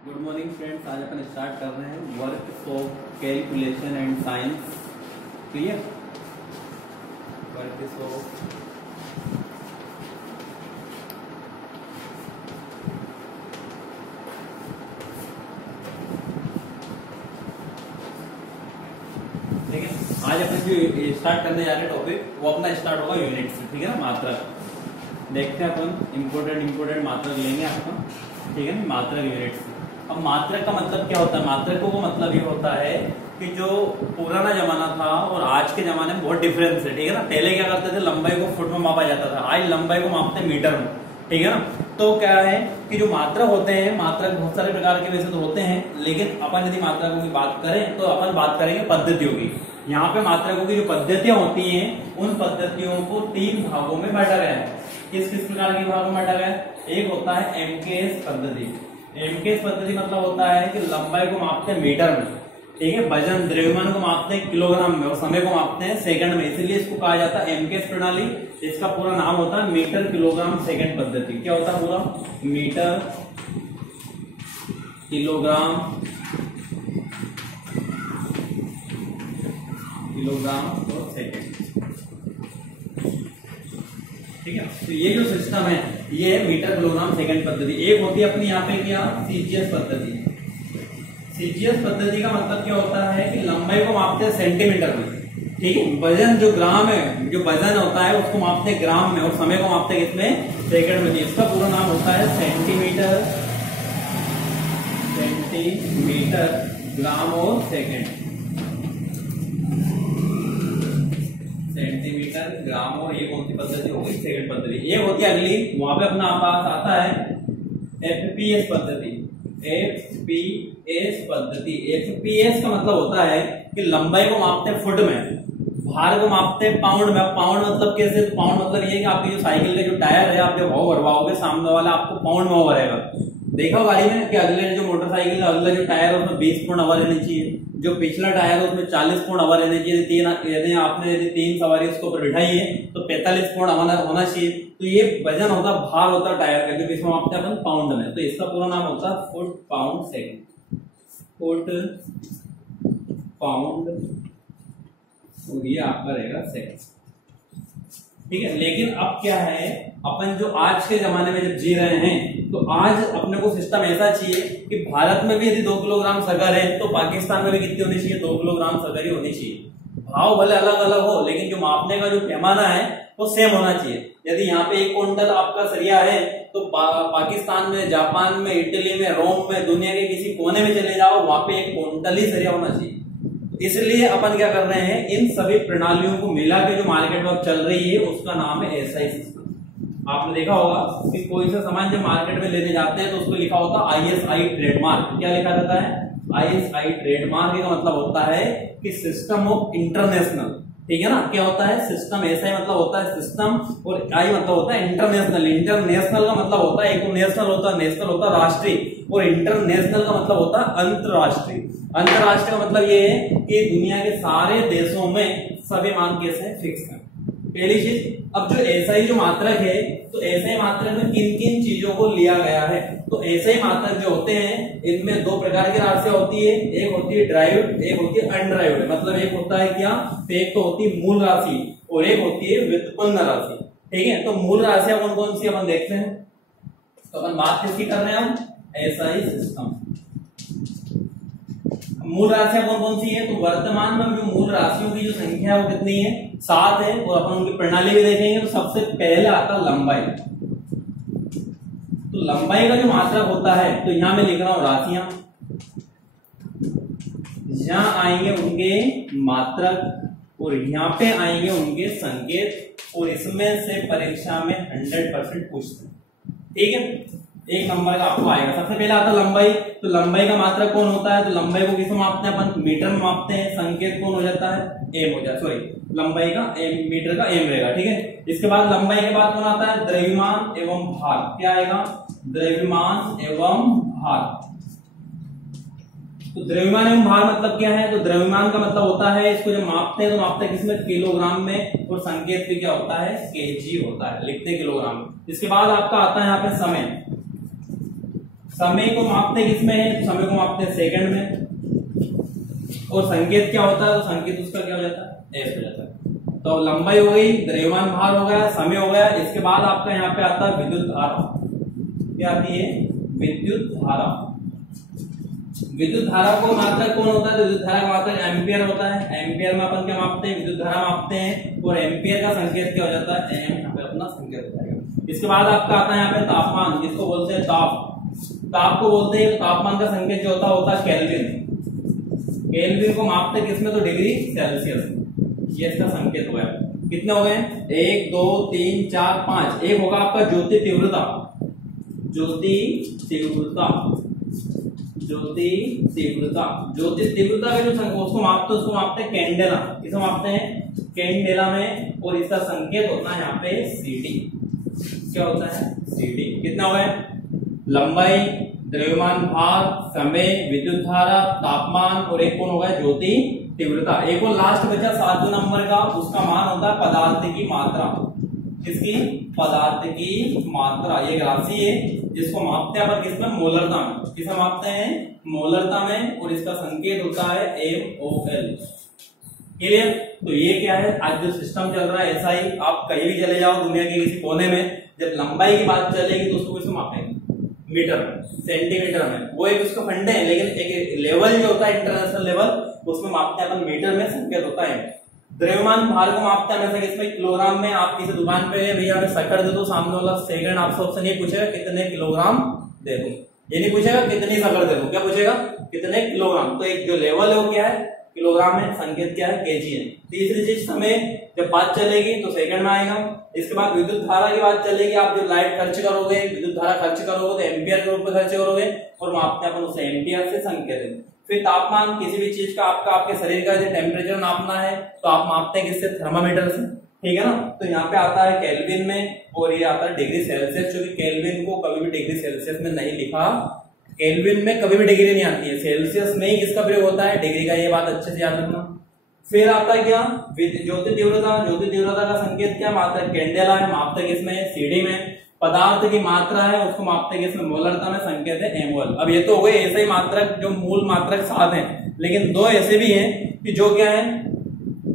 Good morning friends, आज अपन start कर रहे हैं work of calculation and science. Clear? Work of ठीक है। आज अपन जो स्टार्ट करने जा रहे हैं टॉपिक, वो अपना स्टार्ट होगा यूनिट से। ठीक है ना। मात्रक देखते हैं अपन, इम्पोर्टेंट मात्रक लेंगे आपका। ठीक है ना। मात्रक यूनिट से। अब मात्रक का मतलब क्या होता है? मात्रक को मतलब ये होता है कि जो पुराना जमाना था और आज के जमाने में बहुत डिफरेंस है। ठीक है ना। पहले क्या करते थे, लंबाई को फुट में मापा जाता था, आज लंबाई को मापते हैं मीटर में। ठीक है ना। तो क्या है कि जो मात्रक होते हैं, मात्रक बहुत सारे प्रकार के वैसे तो होते हैं, लेकिन अपन यदि मात्रकों की बात करें तो अपन बात करेंगे पद्धतियों की। यहाँ पे मात्रकों की जो पद्धतियां होती हैं, उन पद्धतियों को 3 भागों में बांटा गया है। किस किस प्रकार के भागों में बांटा गया है? एक होता है एमकेएस पद्धति। एमकेएस पद्धति मतलब होता है कि लंबाई को मापते हैं मीटर में। ठीक है। वजन द्रव्यमान को मापते हैं किलोग्राम में और समय को मापते हैं सेकंड में, इसलिए इसको कहा जाता है एमकेएस प्रणाली। इसका पूरा नाम होता है मीटर किलोग्राम सेकंड पद्धति। क्या होता है पूरा? मीटर किलोग्राम और सेकंड। ठीक है। तो ये जो सिस्टम है, ये है मीटर किलोग्राम सेकंड पद्धति। एक होती है अपनी यहाँ पे क्या, सीजीएस पद्धति। सीजीएस पद्धति का मतलब क्या होता है कि लंबाई को मापते हैं सेंटीमीटर में। ठीक है। वजन जो ग्राम है, जो वजन होता है उसको मापते हैं ग्राम में और समय को मापते हैं किसमें? सेकंड में। इसका पूरा नाम होता है सेंटीमीटर ग्राम और सेकंड। सेंटीमीटर ग्राम और ये कौन सी पद्धति होगी? सेकंड पद्धति। ये होती है अगली, वहां पे अपना पास आता है एफपीएस पद्धति। एफपीएस पद्धति। एफपीएस का मतलब होता है कि लंबाई को मापते हैं फुट में, भार को मापते हैं पाउंड में। पाउंड मतलब कैसे? पाउंड मतलब ये है कि आपकी जो साइकिल के जो टायर है, आप जब भाव भरवाओगे, सामने वाला आपको पाउंड में भरेगा। देखा गाड़ी में कि अगले जो मोटरसाइकिल का अगला जो टायर है उसमें 20 पाउंड हवा रहनी चाहिए, जो पिछला टायर है उसमें 40 पाउंड हवा रहनी चाहिए। यदि 3 सवारी उसके ऊपर बिठाई है तो 45 पाउंड होना चाहिए। तो ये वजन होता, भार होता टायर का, क्योंकि इसमें मापते हैं अपन पाउंड में। तो इसका पूरा नाम होता है foot pound second. Foot pound और ये आपका रहेगा सेकंड। ठीक है। लेकिन अब क्या है, अपन जो आज के जमाने में जब जी रहे हैं, तो आज अपने को सिस्टम ऐसा चाहिए कि भारत में भी यदि 2 किलोग्राम शक्कर है तो पाकिस्तान में भी कितनी होनी चाहिए? 2 किलोग्राम शक्कर ही होनी चाहिए। भाव भले अलग अलग हो, लेकिन जो मापने का जो पैमाना है वो सेम होना चाहिए। यदि यहाँ पे 1 क्विंटल आपका सरिया है तो पाकिस्तान में, जापान में, इटली में, रोम में, दुनिया के किसी कोने में चले जाओ, वहां पे 1 क्विंटल ही सरिया होना चाहिए। इसलिए अपन क्या कर रहे हैं, इन सभी प्रणालियों को मिला के जो मार्केट में चल रही है उसका नाम है एसआई सिस्टम। आपने देखा होगा कि कोई सा सामान जब मार्केट में लेने जाते हैं तो उसको लिखा होता है आईएसआई ट्रेडमार्क। क्या लिखा रहता है? आईएसआई ट्रेडमार्क का मतलब होता है कि सिस्टम ऑफ इंटरनेशनल। ठीक है ना। क्या होता है? सिस्टम। एसआई मतलब होता है सिस्टम और आई मतलब होता है इंटरनेशनल। इंटरनेशनल का मतलब होता है, एक तो नेशनल होता है, नेशनल होता है राष्ट्रीय, और इंटरनेशनल का मतलब होता है अंतरराष्ट्रीय। अंतरराष्ट्रीय का मतलब ये है कि दुनिया के सारे देशों में सभी मान कैसे हैं? फिक्स है। पहली चीज, अब जो एसआई जो मात्रक है, तो एसआई मात्रक में किन किन चीजों को लिया गया है? तो एसआई मात्रक जो होते हैं, इनमें 2 प्रकार की राशियां होती है। एक होती है ड्राइव्ड, एक होती है अनड्राइव्ड। मतलब एक होता है क्या, एक तो होती है मूल राशि और एक होती है व्युत्पन्न राशि। ठीक है। तो मूल राशियां कौन कौन सी अपन देखते हैं। तो अपन बात किसकी कर रहे हैं हम? SI system. मूल राशियां कौन कौन सी है? तो वर्तमान में जो मूल राशियों की जो संख्या है वो कितनी है? 7 है। और अपन उनकी प्रणाली भी देखेंगे। तो सबसे पहले आता लंबाई। तो लंबाई का जो मात्रक होता है, तो यहां मैं लिख रहा हूं राशियां, यहां आएंगे उनके मात्रक और यहां पे आएंगे उनके संकेत, और इसमें से परीक्षा में 100% पूछते हैं। ठीक है। 1 नंबर का आपको आएगा। सबसे पहले आता लंबाई। तो लंबाई का मात्रक कौन होता है? तो लंबाई को किसमें मापते हैं अपन? मीटर में मापते हैं। संकेत कौन हो जाता है? एम हो जाता है। सॉरी, लंबाई का एम, मीटर का एम रहेगा। ठीक है। इसके बाद लंबाई के बाद कौन आता है? द्रव्यमान एवं भार। क्या आएगा? द्रव्यमान एवं भार। तो द्रव्यमान एवं भार मतलब क्या है? तो द्रव्यमान का मतलब होता है, इसको जब मापते हैं तो मापते हैं किसमें? किलोग्राम में, और संकेत भी क्या होता है? केजी होता है, लिखते हैं किलोग्राम में। इसके बाद आपका आता है यहाँ पे समय। समय को मापते किसमें है? समय को मापते हैं सेकंड में। और संकेत क्या होता है? तो संकेत उसका क्या हो जाता है? एस हो जाता है। तो लंबाई हो गई, द्रव्यमान भार हो गया, समय हो गया। इसके बाद आपका यहाँ पे आता है विद्युत धारा। क्या आती है? विद्युत धारा। विद्युत धारा को मात्रक कौन होता है? तो विद्युत धारा का मात्रक एम्पियर होता है। एम्पियर में अपन क्या मापते हैं? विद्युत धारा मापते हैं। और एम्पियर का संकेत क्या हो जाता है? एम। यहाँ पे अपना संकेत हो जाएगा। इसके बाद आपका आता है यहाँ पे तापमान, जिसको बोलते हैं ताप। ताप को बोलते हैं, तापमान का संकेत जो होता है केल्विन। केल्विन को मापते किसमें? तो डिग्री सेल्सियस। ये इसका संकेत हो गया। कितने हो गए? 1 2 3 4 5। एक होगा आपका ज्योति तीव्रता। ज्योति तीव्रता, ज्योति तीव्रता, ज्योति तीव्रता के जो उसको मापते हैं, उसको मापते हैं कैंडेला। किसे मापते हैं? कैंडेला में। और इसका संकेत होता है यहाँ पे सीडी। क्या होता है? सीडी। कितना हो गए? लंबाई, द्रव्यमान भार, समय, विद्युत धारा, तापमान और एक कौन होगा? ज्योति तीव्रता। एक और लास्ट बचा 7वें नंबर का, उसका मान होता है पदार्थ की मात्रा। किसकी? पदार्थ की मात्रा। ये राशि है जिसको मापते हैं अपन किसमें? मोलरता में। किसे मापते हैं? मोलरता में। और इसका संकेत होता है MOL। क्लियर? तो ये क्या है? आज जो सिस्टम चल रहा है ऐसा ही, आप कहीं भी चले जाओ दुनिया के किसी कोने में, जब लंबाई की बात चलेगी तो उसको किसमें मापेंगे? मीटर में, सेंटीमीटर में। वो एक उसका फंडे है, लेकिन एक लेवल जो होता है इंटरनेशनल लेवल, उसमें मापते हैं अपन मीटर में। संकेत होता है। द्रव्यमान भार को मापते हैं हमेशा किसमें? किलोग्राम में। आप किसी दुकान पे गए, भैया हमें शक्कर दे दो, सामने वाला सेकंड आपसे ऑप्शन ये पूछेगा कितने किलोग्राम दे दूं। ये नहीं पूछेगा कितनी शक्कर दे दूं, क्या पूछेगा? कितने किलोग्राम। तो एक जो लेवल है वो क्या है? किलोग्राम है। संकेत क्या है? केजी है। तीसरी चीज, समय जब बात चलेगी तो सेकंड में आएगा। इसके बाद विद्युत धारा की बात चलेगी। आप जो लाइट खर्च करोगे, विद्युत धारा खर्च करोगे तो एम्पियर के रूप में खर्च करोगे, और मापते हैं अपन उसे एम्पियर से। संकेत है। फिर तापमान, किसी भी चीज का आपका आपके शरीर का जो टेम्परेचर नापना है तो आप मापते हैं किससे? थर्मामीटर से। ठीक है ना? तो यहाँ पे आता है केल्विन में, और ये आता है डिग्री सेल्सियस। क्योंकि केल्विन को कभी भी डिग्री सेल्सियस में नहीं लिखा, केल्विन में कभी भी डिग्री नहीं आती है, सेल्सियस में ही किसका प्रयोग होता है? डिग्री का। ये बात अच्छे से याद रखना। फिर आता है क्या? ज्योति तीव्रता। ज्योति तीव्रता का संकेत क्या? मात्रक कैंडेला है। मापते किसमें? सीडी में। पदार्थ की मात्रा है, उसको मापते किसमें? मोलरता में। संकेत है MOL। अब ये तो हो गए ऐसे ही मात्रक, जो मूल मात्रक 7 हैं, लेकिन 2 ऐसे भी हैं कि जो क्या है?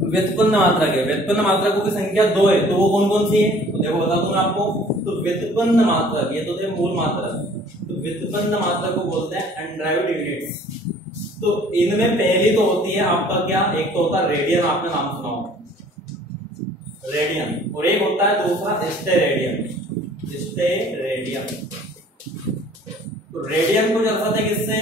व्युत्पन्न मात्रक है। व्युत्पन्न मात्रकों की संख्या 2 है। तो वो कौन कौन सी है? तो देखो बता दूं मैं आपको। तो व्युत्पन्न मात्रक, ये तो थे मूल मात्रक, तो व्युत्पन्न मात्रक को बोलते हैं अनड्राइव्ड यूनिट्स। तो इनमें पहली तो होती है आपका क्या? एक तो होता है रेडियन, आपने नाम सुना होगा, रेडियन। और एक होता है दूसरा स्टेरेडियन। स्टेरेडियन। तो रेडियन को दर्शाते हैं किससे?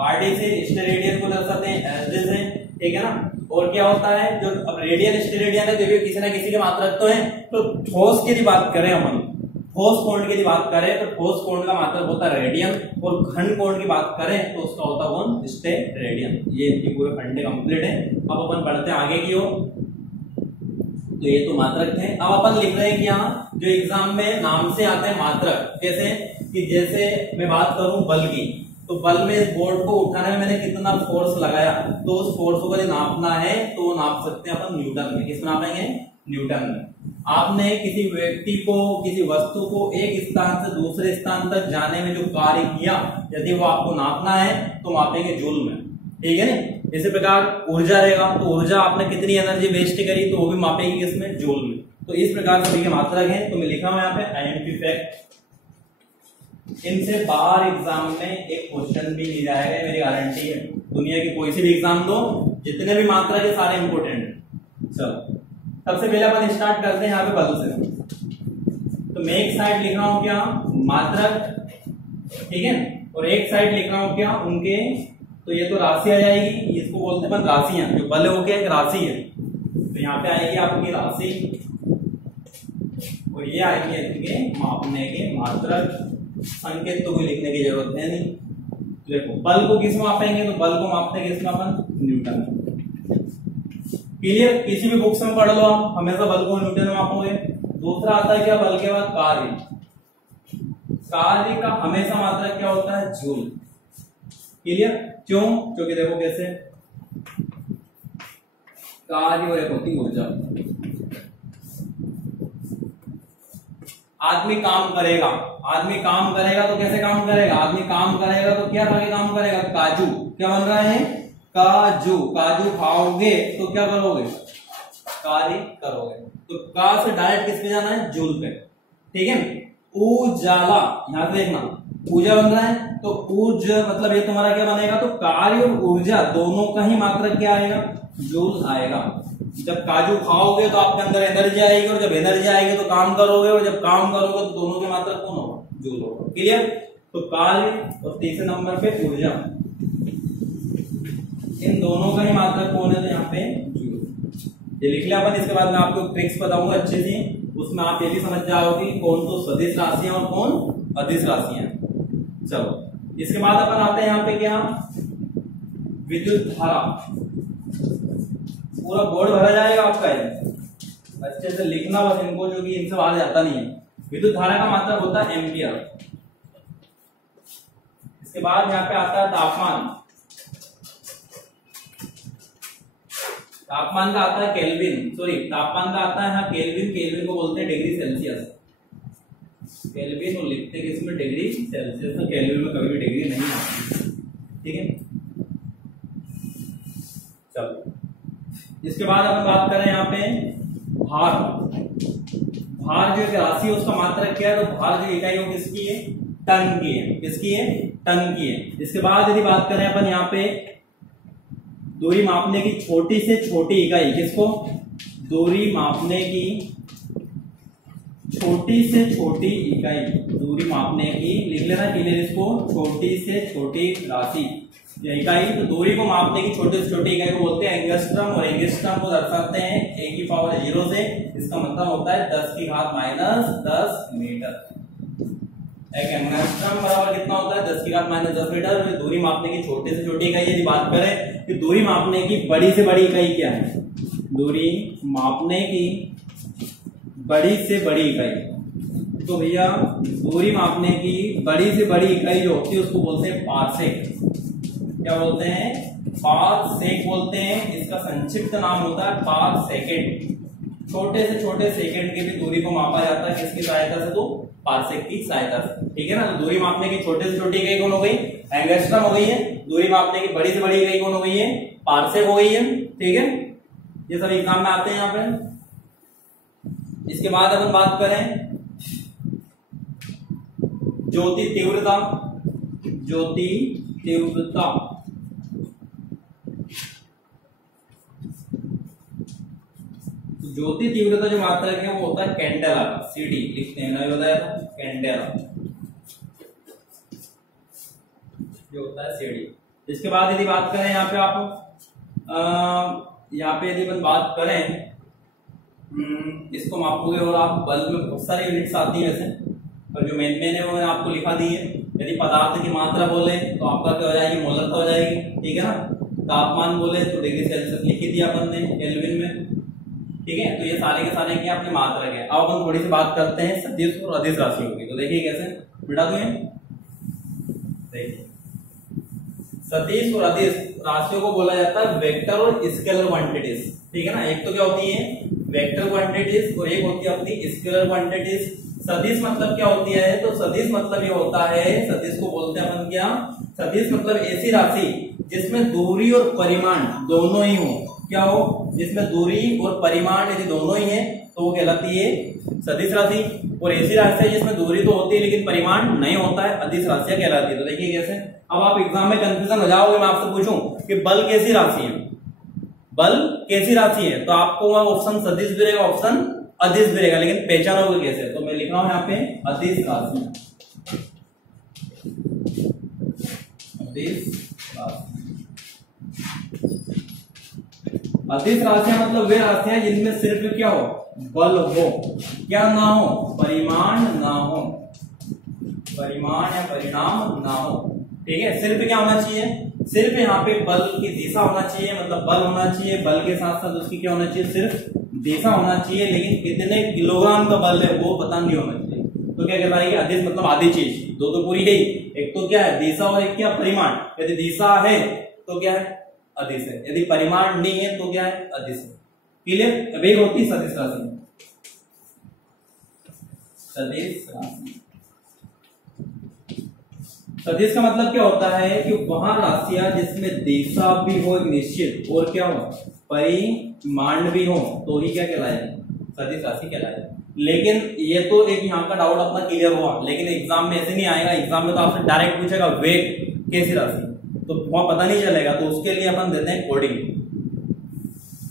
RD से। स्टेरेडियन को दर्शाते हैं SD से। ठीक है ना? और क्या होता है? जो अब रेडियन स्टेरेडियन है, तो किसी ना किसी के मात्रक तो है। तो ठोस की बात करें अपन, ठोस कोण की बात करें तो ठोस कोण का मात्रक होता है रेडियन। और घन कोण की बात करें तो उसका होता है कौन? स्टेरेडियन। ये इनके पूरे फंडे कंप्लीट है। अब अपन बढ़ते हैं आगे की ओर। तो ये तो मात्रक थे। अब अपन लिख रहे हैं कि यहाँ जो एग्जाम में नाम से आते हैं मात्रक, जैसे कि जैसे मैं बात करूं बल की, तो बल में इस बोर्ड को उठाने में मैंने कितना फोर्स लगाया, तो उस फोर्स को यदि नापना है तो वो नाप सकते हैं अपन न्यूटन में। किस में नापेंगे? न्यूटन में। आपने किसी व्यक्ति को, किसी वस्तु को एक स्थान से दूसरे स्थान तक जाने में जो कार्य किया, यदि वो आपको नापना है तो मापेंगे जूल में। ठीक है ना? इसी प्रकार ऊर्जा रहेगा, तो ऊर्जा आपने कितनी एनर्जी वेस्ट करी तो वो भी मापेगी किसमें? जूल में। तो इस प्रकार सभी के मात्रक हैं। तो मैं लिखा हूं यहाँ पे IMP फैक्ट। इनसे बाहर एग्जाम में एक क्वेश्चन भी नहीं जाएगा, मेरी गारंटी है। दुनिया की कोई सी भी एग्जाम दो, जितने भी मात्रक है सारे इंपोर्टेंट है। चलो सबसे पहले अपन स्टार्ट करते हैं यहाँ पे बल से। तो मैं एक साइड लिख रहा हूं क्या? मात्रक। ठीक है? और एक साइड लिख रहा हूं क्या? उनके। तो ये तो राशि आ जाएगी, इसको बोलते हैं अपन राशियां। जो बल है वो क्या? एक राशि है। तो यहाँ पे आएगी आपकी राशि, और ये आएंगे इनके मापने के मात्रक। संकेत तो कोई लिखने की जरूरत है नहीं। तो देखो बल को किस में मापेंगे? तो बल को मापते हैं किस में अपन? न्यूटन। क्लियर? किसी भी बुक्स में पढ़ लो आप, हमेशा बल को न्यूटन में मापोगे। दूसरा आता है क्या? बल के बाद कार्य। कार्य का हमेशा मात्रक क्या होता है? जूल। क्लियर? क्यों? क्योंकि देखो कैसे, कार्य और एक होती ऊर्जा। आदमी काम करेगा, आदमी काम करेगा तो कैसे काम करेगा, आदमी काम करेगा तो क्या खा के काम करेगा, काजू। क्या बन रहा है, काजू। काजू खाओगे तो क्या करोगे, कार्य करोगे। तो का से डायरेक्ट किस पे जाना है, जूल पे। ठीक है। उजाला, यहां से देखना ऊर्जा बन रहा है, तो ऊर्ज मतलब ये तुम्हारा क्या बनेगा, तो कार्य और ऊर्जा दोनों का ही मात्रक क्या आएगा, जूल आएगा। जब काजू खाओगे तो आपके अंदर एनर्जी आएगी, और जब एनर्जी आएगी तो काम करोगे, और जब काम करोगे तो दोनों के मात्रक कौन होगा, जूल होगा। क्लियर। तो कार्य और तीसरे नंबर पे ऊर्जा, इन दोनों का ही मात्रक कौन है, तो यहाँ पे जूल। ये लिख लिया अपन। इसके बाद मैं आपको ट्रिक्स बताऊंगा अच्छे से, उसमें आप ये भी समझ जाओगे कौन तो सदिश राशियां और कौन अदिश राशियां। चलो इसके बाद अपन आते हैं यहाँ पे क्या, विद्युत धारा। पूरा बोर्ड भरा जाएगा आपका, ये अच्छे से लिखना बस इनको, जो कि इनसे बाहर जाता नहीं है। विद्युत धारा का मात्रक होता है एम्पियर। इसके बाद यहाँ पे आता है तापमान। तापमान का आता है केल्विन, सॉरी तापमान का आता है यहाँ केल्विन। केल्विन को बोलते हैं डिग्री सेल्सियस। केल्विन को लिखते हैं किसमें, डिग्री सेल्सियस। तो केल्विन में कभी भी डिग्री नहीं आती। ठीक है। चलो इसके बाद अपन बात करें यहाँ पे भार। भार जो एक राशि है उसका मात्रक क्या है, तो भार जो इकाई हो किसकी है, टन की है। किसकी है, टन की है। इसके बाद यदि बात करें अपन यहाँ पे दूरी मापने की छोटी से छोटी इकाई, किसको, दूरी मापने की छोटी से छोटी इकाई, दूरी मापने की लिख लेना क्लियर इसको, छोटी से छोटी राशि या इकाई। तो दूरी को मापने की छोटी से छोटी इकाई को बोलते हैं एंगस्ट्रम, और एंगस्ट्रम को दर्शाते हैं a की पावर 0 से। इसका मतलब होता है 10 की घात -10 मीटर। एक एंगस्ट्रम बराबर कितना होता है, 10 की घात -10 मीटर। दूरी मापने की छोटी से छोटी इकाई। यदि बात करें कि दूरी मापने की बड़ी से बड़ी इकाई क्या है, दूरी मापने की बड़ी से बड़ी इकाई, तो भैया दूरी मापने की बड़ी से बड़ी इकाई जो होती है उसको बोलते हैं पारसेक। क्या बोलते हैं, पारसेक बोलते हैं। इसका संक्षिप्त नाम होता है पारसेकेंड। छोटे से छोटे सेकंड की भी दूरी को मापा जाता है किसकी सहायता से, तो पारसेक की सहायता से। ठीक है ना। दूरी मापने की छोटे से छोटी इकाई कौन हो गई, एंगस्ट्रम हो गई है। दूरी मापने की बड़ी से बड़ी इकाई कौन हो गई है, पारसेक हो गई है। ठीक है। ये सब एग्जाम में आते हैं यहाँ पे। इसके बाद अपन बात करें ज्योति तीव्रता। ज्योति तीव्रता, ज्योति तीव्रता जो मात्रक है वो होता है कैंडेला। CD लिखते हैं ना, बताया था कैंडेला जो होता है CD। इसके बाद यदि बात करें यहाँ पे आप यहाँ पे यदि अपन बात करें इसको मापोगे, और आप बल्ब में बहुत सारी यूनिट्स आती है वैसे, और जो मेन है वो मैंने आपको लिखा दी है। यदि पदार्थ की मात्रा बोले तो आपका क्या हो जाएगी, मोलरता हो जाएगी। ठीक है ना। तापमान बोले तो डिग्री सेल्सियस लिखी दिया अपन ने केल्विन में। ठीक है। तो ये सारे के सारे क्या अपने मात्रक है। अब हम थोड़ी सी बात करते हैं सदिश और अदिश राशियों की। तो देखिए कैसे बिठा दूं, देखिए सदिश और अदिश राशियों को बोला जाता है वेक्टर और स्केलर क्वांटिटीज। ठीक है ना। एक तो क्या होती है वेक्टर क्वांटिटीज, और एक होती है अपनी स्केलर क्वांटिटीज। सदिश मतलब क्या होती है, तो सदिश मतलब ये होता है, सदिश को बोलते हैं अपन क्या, सदिश मतलब ऐसी राशि जिसमें दूरी और परिमाण दोनों ही हो। क्या हो, जिसमें दूरी और परिमाण यदि दोनों ही है तो वो कहलाती है सदिश राशि। और ऐसी राशि है जिसमें दूरी तो होती है लेकिन परिमाण नहीं होता है, अदिश राशियां कहलाती है। तो देखिए कैसे, अब आप एग्जाम में कंफ्यूजन हो जाओगे, मैं आपसे पूछूं कि बल कैसी राशि है, बल कैसी राशि है, तो आपको ऑप्शन सदिश भी रहेगा, ऑप्शन अदिश भी रहेगा, लेकिन पहचानोगे कैसे। तो मैं लिख रहा हूं यहाँ पे अदिश राशि। अदिश राशि, अदिश राशियां मतलब वे राशियां जिनमें सिर्फ क्या हो, बल हो, क्या ना हो, परिमाण ना हो, परिमाण या परिणाम ना हो। ठीक है। सिर्फ क्या होना चाहिए, सिर्फ यहाँ पे बल की दिशा होना चाहिए, मतलब बल होना चाहिए, बल के साथ साथ उसकी क्या होना चाहिए, सिर्फ दिशा होना चाहिए, लेकिन कितने किलोग्राम का बल है वो पता नहीं होना चाहिए। तो क्या कहलाएगी अदिश, मतलब आधी चीज, दो तो पूरी गई, एक तो क्या है दिशा और एक क्या परिमाण। यदि दिशा है तो क्या है अदिश है, यदि परिमाण नहीं है तो क्या है अदिश है। क्लियर। अब एक होती है सदिश राशि। सदिश राशि। सदिश का मतलब क्या होता है कि वहां राशियां जिसमें दिशा भी हो एक निश्चित और क्या हो परिमाण भी हो तो ही क्या कहलाएगा सदिश राशि कहलाएगा। लेकिन ये तो एक यहाँ का डाउट अपना क्लियर हुआ, लेकिन एग्जाम में ऐसे नहीं आएगा। एग्जाम में तो आपसे डायरेक्ट पूछेगा वेग कैसी राशि, तो वहां पता नहीं चलेगा, तो उसके लिए अपन देते हैं कोडिंग।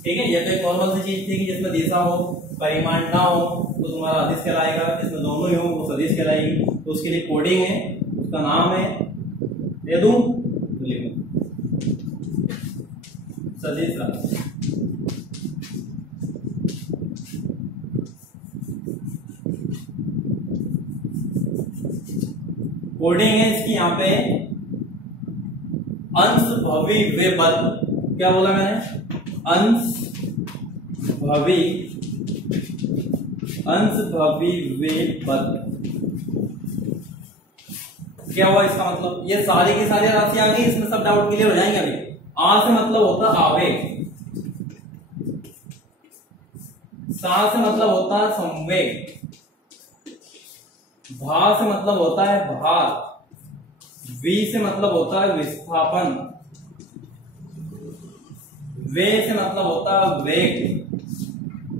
ठीक है, ये तो एक नॉर्मल सी चीज थी कि जिसमें दिशा हो परिमाण ना हो तो तुम्हारा अदिश कहलाएगा, जिसमें दोनों ही हो वो सदिश कहलाएगी। तो उसके लिए कोडिंग है, उसका नाम है दे दूं तो लिखो सदिश राशि। कोडिंग है इसकी यहाँ पे अंश भवि वे पद। क्या बोला मैंने? अंश भवि वे पद। क्या हुआ इसका मतलब? ये सारी की सारी राशि आ गई, इसमें सब डाउट क्लियर हो जाएंगे अभी। आ से मतलब होता आवेग, सा से मतलब होता है संवेग, भा से मतलब होता है भार, वी से मतलब होता है विस्थापन, वे से मतलब होता है वेग,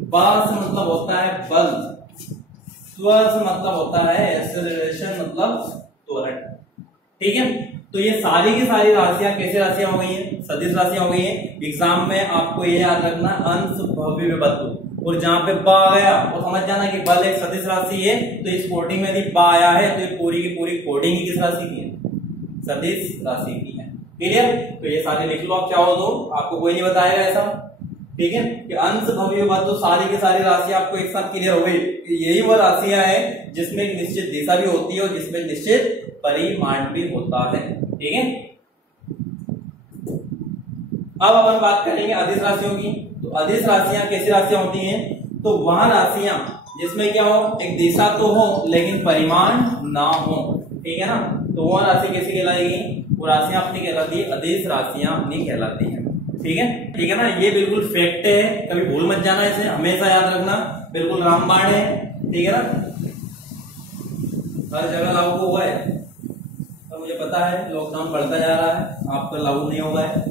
बा से मतलब होता है बल, स्व से मतलब होता है एक्सेलरेशन मतलब त्वरण। ठीक है, तो ये सारी की सारी राशियां कैसी राशियां हो गई हैं? सदिश राशियां हो गई हैं। एग्जाम में आपको ये याद रखना अंश भव्य विभक्ति, और जहां पे बा आ गया वो समझ जाना कि बल एक सदिश राशि है। तो इस कोडिंग में यदि बा आया है तो ये पूरी की पूरी कोडिंग ही किस राशि की है? सदिश राशि की है। क्लियर? तो ये सारे लिख लो आप चाहो तो, आपको कोई नहीं बताएगा ऐसा। ठीक है, कि अंश भव्य विभक्ति तो सारी की सारी राशि आपको एक साथ क्लियर हो गई। यही वो राशियां हैं जिसमें एक निश्चित दिशा भी होती है और जिसमें निश्चित परिमाण भी होता है। ठीक है, अब अपन बात करेंगे अदिश राशियों की। तो अदिश राशियां कैसी राशियां होती हैं? तो वह राशियां जिसमें क्या हो एक दिशा तो हो लेकिन परिमाण ना हो। ठीक है ना, तो वह राशि कैसी कहलाएगी? वो राशियां अपनी कहलाती है अदिश राशियां अपनी कहलाती है। ठीक है, ठीक है ना, ये बिल्कुल फैक्ट है, कभी भूल मत जाना, इसे हमेशा याद रखना, बिल्कुल रामबाण है। ठीक है ना, हर जगह लागू हुआ है। तो मुझे पता है लॉकडाउन बढ़ता जा रहा है, आप पर लागू नहीं होगा है।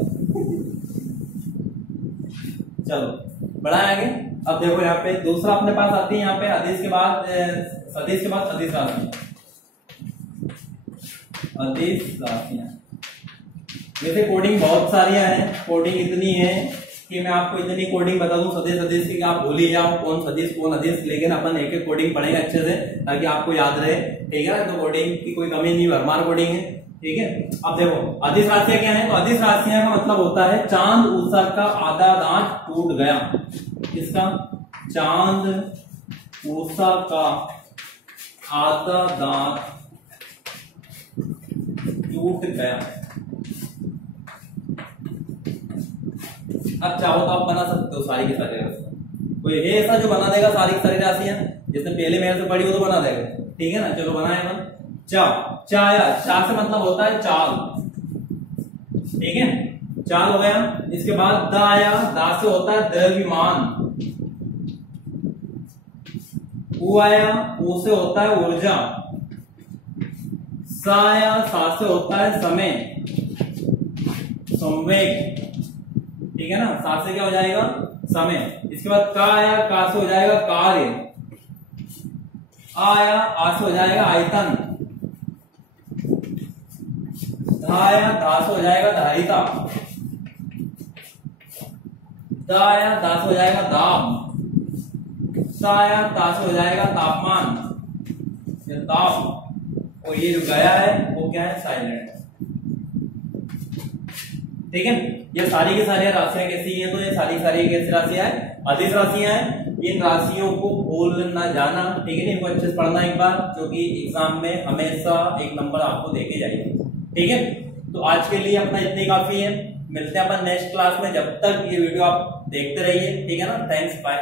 चलो बढ़ाए आगे। अब देखो यहाँ पे दूसरा अपने पास आती है, यहाँ पे अदिश के बाद सदिश के बाद सदिश राशि, अदिश राशियां। वैसे कोडिंग बहुत सारी है, कोडिंग इतनी है कि मैं आपको इतनी कोडिंग बता दूं सदिश सदिश की आप भूल ही जाओ कौन सदिश कौन अदिश, लेकिन अपन एक एक कोडिंग पढ़ेंगे अच्छे से ताकि आपको याद रहे। ठीक है, तो कोडिंग की कोई कमी नहीं, भरमार कोडिंग है। ठीक है, अब देखो अदिश राशियां क्या है? तो अदिश राशियां का मतलब होता है चांद उषा का आधा दांत टूट गया। किसका? चांद उषा का आधा दांत टूट गया। अब चाहो तो आप बना सकते हो सारी की सारी राशियां। कोई है ऐसा जो बना देगा सारी की सारी राशियां? जिसने पहले मेरे से पढ़ी हो तो बना देगा। ठीक है ना, चलो बनाए अपन। चा चाया, चा से मतलब होता है चाल। ठीक है, चाल हो गया। इसके बाद दा आया, दा से होता है द्रव्यमान। ऊ आया, ऊ से होता है ऊर्जा। सा आया, सा से होता है समय, संवेग। ठीक है ना, सा से क्या हो जाएगा? समय। इसके बाद का आया, का से हो जाएगा कार्य। आ आया, आ से हो जाएगा आयतन। धा आया, धा से हो जाएगा धारिता। दा आया, दा से हो जाएगा दाब। ता आया, ता से हो जाएगा तापमान या ताप। और ये जो गया है वो क्या है? साइलेंट। ठीक है, ये सारी की सारी राशियां कैसी है? तो ये सारी कैसी राशियां हैं? अदिश राशियां हैं। इन राशियों को भूल ना जाना। ठीक है, इनको अच्छे से पढ़ना एक बार, क्योंकि एग्जाम में हमेशा एक नंबर आपको देके जाएंगे। ठीक है, तो आज के लिए अपना इतनी काफी है। मिलते हैं अपन नेक्स्ट क्लास में, जब तक ये वीडियो आप देखते रहिए। ठीक है ना, थैंक्स, बाय।